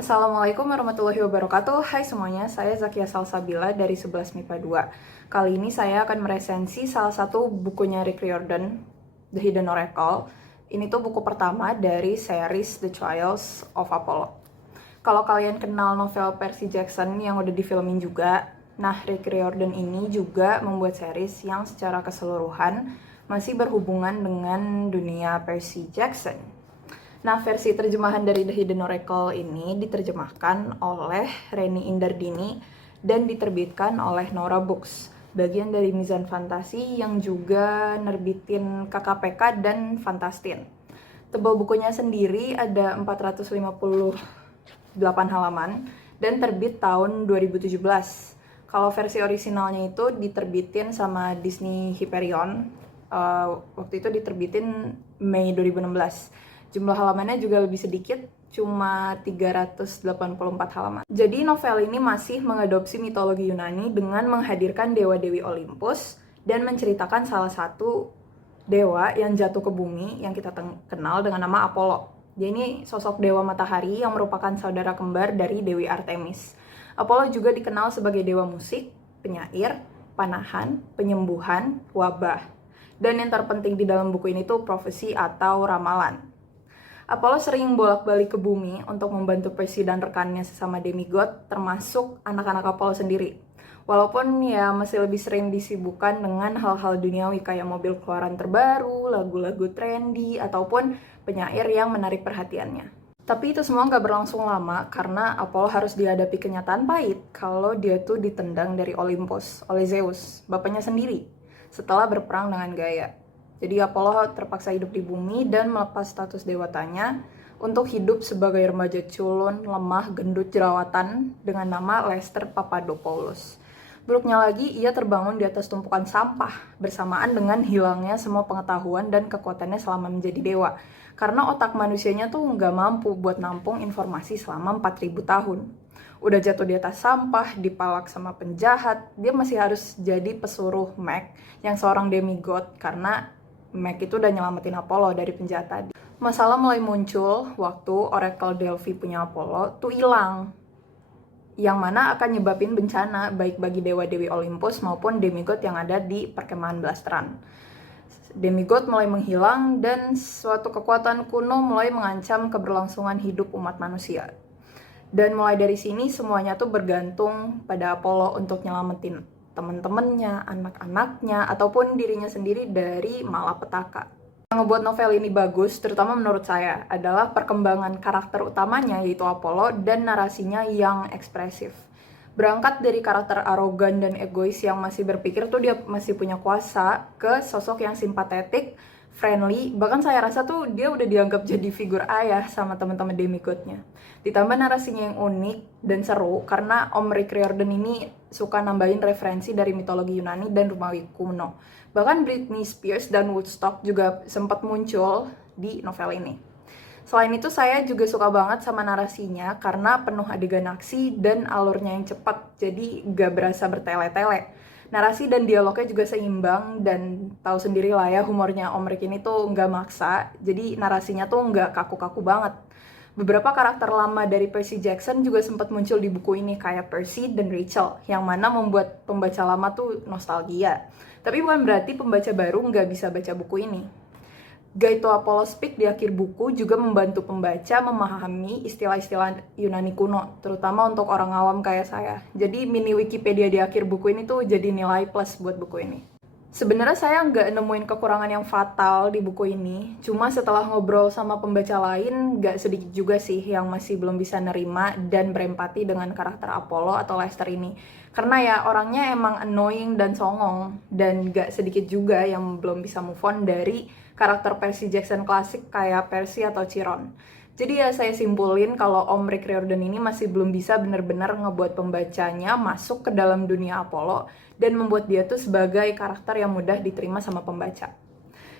Assalamualaikum warahmatullahi wabarakatuh. Hai semuanya, saya Zakia Salsabila dari 11 MIPA 2. Kali ini saya akan meresensi salah satu bukunya Rick Riordan, The Hidden Oracle. Ini tuh buku pertama dari series The Trials of Apollo. Kalau kalian kenal novel Percy Jackson yang udah difilmin juga, nah Rick Riordan ini juga membuat series yang secara keseluruhan masih berhubungan dengan dunia Percy Jackson. Nah, versi terjemahan dari The Hidden Oracle ini diterjemahkan oleh Reni Indardini dan diterbitkan oleh Nora Books, bagian dari Mizan Fantasi yang juga nerbitin KKPK dan Fantastin. Tebal bukunya sendiri ada 458 halaman dan terbit tahun 2017. Kalau versi orisinalnya itu diterbitin sama Disney Hyperion, waktu itu diterbitin Mei 2016. Jumlah halamannya juga lebih sedikit, cuma 384 halaman. Jadi novel ini masih mengadopsi mitologi Yunani dengan menghadirkan dewa-dewi Olympus dan menceritakan salah satu dewa yang jatuh ke bumi yang kita kenal dengan nama Apollo. Dia ini sosok dewa matahari yang merupakan saudara kembar dari Dewi Artemis. Apollo juga dikenal sebagai dewa musik, penyair, panahan, penyembuhan, wabah. Dan yang terpenting di dalam buku ini tuh profesi atau ramalan. Apollo sering bolak-balik ke bumi untuk membantu Percy dan rekannya sesama demigod, termasuk anak-anak Apollo sendiri. Walaupun ya masih lebih sering disibukkan dengan hal-hal duniawi kayak mobil keluaran terbaru, lagu-lagu trendy, ataupun penyair yang menarik perhatiannya. Tapi itu semua nggak berlangsung lama karena Apollo harus dihadapi kenyataan pahit kalau dia tuh ditendang dari Olympus oleh Zeus, bapaknya sendiri, setelah berperang dengan Gaia. Jadi Apollo terpaksa hidup di bumi dan melepas status dewatanya untuk hidup sebagai remaja culun, lemah, gendut, jerawatan dengan nama Lester Papadopoulos. Buruknya lagi, ia terbangun di atas tumpukan sampah bersamaan dengan hilangnya semua pengetahuan dan kekuatannya selama menjadi dewa. Karena otak manusianya tuh nggak mampu buat nampung informasi selama 4000 tahun. Udah jatuh di atas sampah, dipalak sama penjahat, dia masih harus jadi pesuruh Meg yang seorang demigod karena Meg itu udah nyelamatin Apollo dari penjahat tadi. Masalah mulai muncul waktu Oracle Delphi punya Apollo tuh hilang, yang mana akan nyebabin bencana baik bagi dewa-dewi Olympus maupun demigod yang ada di perkemahan Blasteran. Demigod mulai menghilang dan suatu kekuatan kuno mulai mengancam keberlangsungan hidup umat manusia. Dan mulai dari sini semuanya tuh bergantung pada Apollo untuk nyelamatin teman-temannya, anak-anaknya, ataupun dirinya sendiri dari malapetaka. Yang ngebuat novel ini bagus, terutama menurut saya, adalah perkembangan karakter utamanya yaitu Apollo dan narasinya yang ekspresif. Berangkat dari karakter arogan dan egois yang masih berpikir tuh dia masih punya kuasa ke sosok yang simpatetik, friendly, bahkan saya rasa tuh dia udah dianggap jadi figur ayah sama teman-teman demigodnya. Ditambah narasinya yang unik dan seru karena Om Rick Riordan ini suka nambahin referensi dari mitologi Yunani dan Romawi kuno. Bahkan Britney Spears dan Woodstock juga sempat muncul di novel ini. Selain itu saya juga suka banget sama narasinya karena penuh adegan aksi dan alurnya yang cepat, jadi gak berasa bertele-tele. Narasi dan dialognya juga seimbang dan tahu sendiri lah ya humornya Om Rick ini tuh nggak maksa, jadi narasinya tuh nggak kaku-kaku banget. Beberapa karakter lama dari Percy Jackson juga sempat muncul di buku ini kayak Percy dan Rachel, yang mana membuat pembaca lama tuh nostalgia. Tapi bukan berarti pembaca baru nggak bisa baca buku ini. Guide to Apollo Speak di akhir buku juga membantu pembaca memahami istilah-istilah Yunani kuno, terutama untuk orang awam kayak saya. Jadi mini Wikipedia di akhir buku ini tuh jadi nilai plus buat buku ini. Sebenarnya saya nggak nemuin kekurangan yang fatal di buku ini, cuma setelah ngobrol sama pembaca lain, nggak sedikit juga sih yang masih belum bisa nerima dan berempati dengan karakter Apollo atau Lester ini. Karena ya orangnya emang annoying dan songong, dan nggak sedikit juga yang belum bisa move on dari karakter Percy Jackson klasik kayak Percy atau Chiron. Jadi ya saya simpulin kalau Om Rick Riordan ini masih belum bisa benar-benar ngebuat pembacanya masuk ke dalam dunia Apollo dan membuat dia tuh sebagai karakter yang mudah diterima sama pembaca.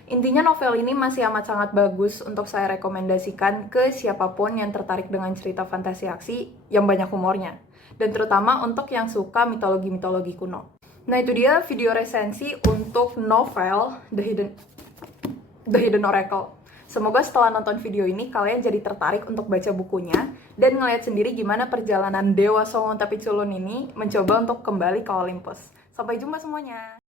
Intinya novel ini masih amat sangat bagus untuk saya rekomendasikan ke siapapun yang tertarik dengan cerita fantasi aksi yang banyak humornya. Dan terutama untuk yang suka mitologi-mitologi kuno. Nah itu dia video resensi untuk novel The Hidden Oracle. Semoga setelah nonton video ini kalian jadi tertarik untuk baca bukunya dan ngeliat sendiri gimana perjalanan Dewa Songon Tapiculun ini mencoba untuk kembali ke Olympus. Sampai jumpa semuanya!